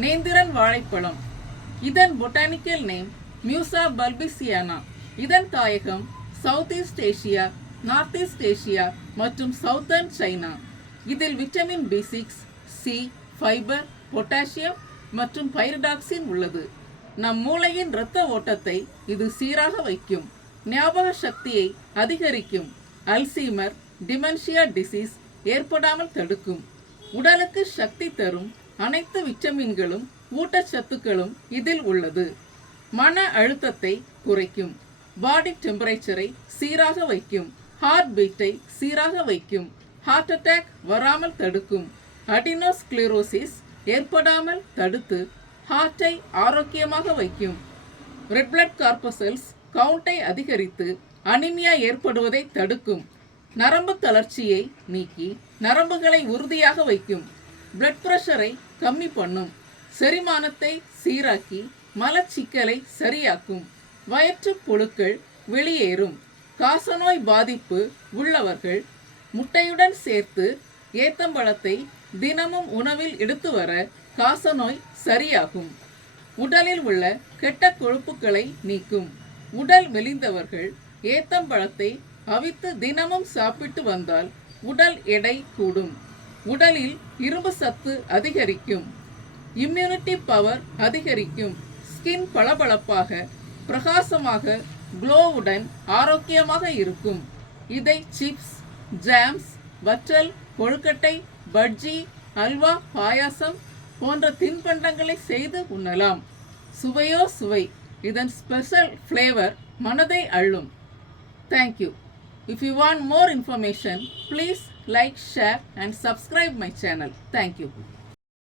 நேந்திரன் வாழைப்பழம். இதன் botanical name Musa balbisiana. இதன் தாயகம் south east Asia, north east Asia மற்றும் சவுத்தர்ன் சைனா. இதில் vitamin B6, C, fibre, potassium மற்றும் பைரிடாக்சின் உள்ளது. நம் மூளையின் இரத்த ஓட்டத்தை இது சீராக வைக்கும். ஞாபக சக்தியை அதிகரிக்கும். அல்சீமர், டிமென்ஷியா டிசீஸ் ஏற்படாமல் தடுக்கும். உடலுக்கு சக்தி தரும் அனைத்து விட்டமின்களும் ஊட்டச்சத்துக்களும் இதில் உள்ளது. மன அழுத்தத்தை குறைக்கும். பாடி டெம்பரேச்சரை சீராக வைக்கும். ஹார்ட் பீட்டை சீராக வைக்கும். ஹார்ட் அட்டாக் வராமல் தடுக்கும். அடினோஸ்க்ளரோசிஸ் ஏற்படாமல் தடுத்து ஹார்ட்டை ஆரோக்கியமாக வைக்கும். ரெட் பிளட் கார்பசல்ஸ் கவுண்டை அதிகரித்து அனிமியா ஏற்படுவதை தடுக்கும். நரம்பு தளர்ச்சியை நீக்கி நரம்புகளை உறுதியாக வைக்கும். பிளட் பிரஷரை கம்மி பண்ணும். செரிமானத்தை சீராக்கி மலச்சிக்கலை சரியாக்கும். வயிற்று புழுக்கள் வெளியேறும். காசநோய் பாதிப்பு உள்ளவர்கள் முட்டையுடன் சேர்த்து ஏத்தம்பழத்தை தினமும் உணவில் எடுத்து வர காசநோய் சரியாகும். உடலில் உள்ள கெட்ட கொழுப்புகளை நீக்கும். உடல் மெலிந்தவர்கள் ஏத்தம்பழத்தை அவித்து தினமும் சாப்பிட்டு வந்தால் உடல் எடை கூடும். உடலில் இரும்பு சத்து அதிகரிக்கும். இம்யூனிட்டி பவர் அதிகரிக்கும். ஸ்கின் பளபளப்பாக பிரகாசமாக க்ளோவுடன் ஆரோக்கியமாக இருக்கும். இதை சிப்ஸ், ஜாம்ஸ், வற்றல், கொழுக்கட்டை, பஜ்ஜி, அல்வா, பாயாசம் போன்ற தின்பண்டங்களை செய்து உண்ணலாம். சுவையோ சுவை. இதன் ஸ்பெஷல் ஃப்ளேவர் மனதை அள்ளும். Thank you. If you want more information, please like, share and subscribe my channel. Thank you.